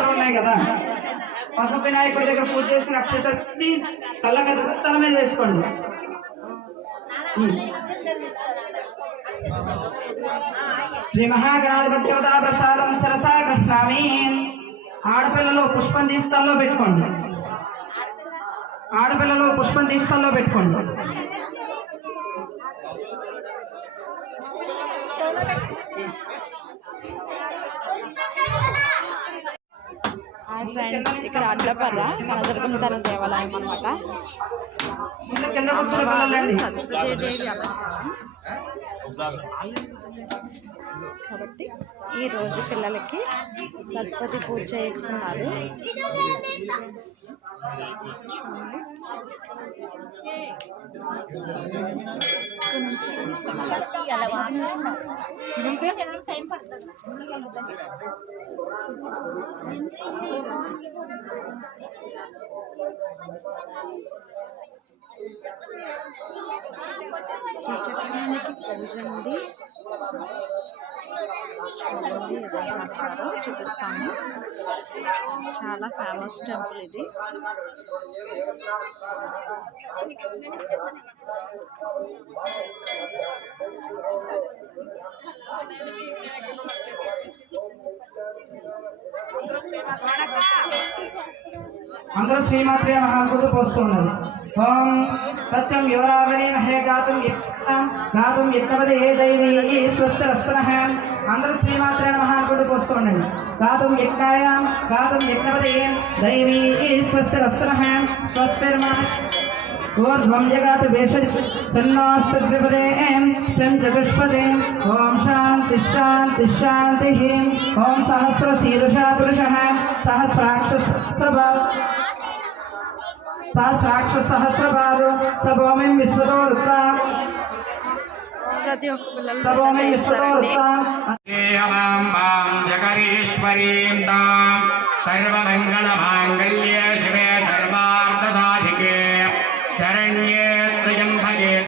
అక్షతలు ఉన్నాయి కదా, పసుపు వినాయకుడి దగ్గర పూజ చేసిన అక్షతలు తీసి తల మీద వేసుకోండి. శ్రీ మహాగణాధిపత్యోదా ప్రసాదం సరసా కృష్ణామి. ఆడపిల్లలో పుష్పం తీస్తల్లో పెట్టుకోండి. ఆడపిల్లలో పుష్పం తీస్తల్లో పెట్టుకోండి. ఫ్రెండ్స్, ఇక్కడ అడ్లపర్ర కనదుర్గమ్మ తల్లి దేవాలయం అన్నమాట. సరస్వతీదేవి కాబట్టి ఈరోజు పిల్లలకి సరస్వతి పూజ చేస్తున్నారు. శ్రీచక్రానికి పూజ ఉంది. చూడండి ఎలా చేస్తారో చూపిస్తాము. చాలా ఫేమస్ టెంపుల్ ఇది. అందరూ శ్రీమాత్రే మహాభూత పోస్తున్నారు. ఓం సత్యం యువరావణి మహే గాతుం యత్నవదే దైవీ స్వస్తిరస్పనః. అందరూ శ్రీమాత్రే మహాభూత పోస్తుండండి. గాతుం యజ్ఞాయాం గాతుం యజ్ఞవదే దైవీ స్వస్తిరస్పనః. స్వస్తిర్మా ऊर्ध्वं जगात वेशन्नोऽस्तद्विपदे शं चतुष्पदे. ओम शांति शांति शांति. ओम सहस्रशीर्षा पुरुषः सहस्राक्षसहस्रपादो सभौमिं विश्वतोरुक्ता. ప్రతి ఒక్క పిల్లలు చేస్తారండి. జగరీశ్వరీం తాం సర్వమంగళమాంగళ్యే శివే సర్వార్థసాధికే శరణ్యే త్రయంబకే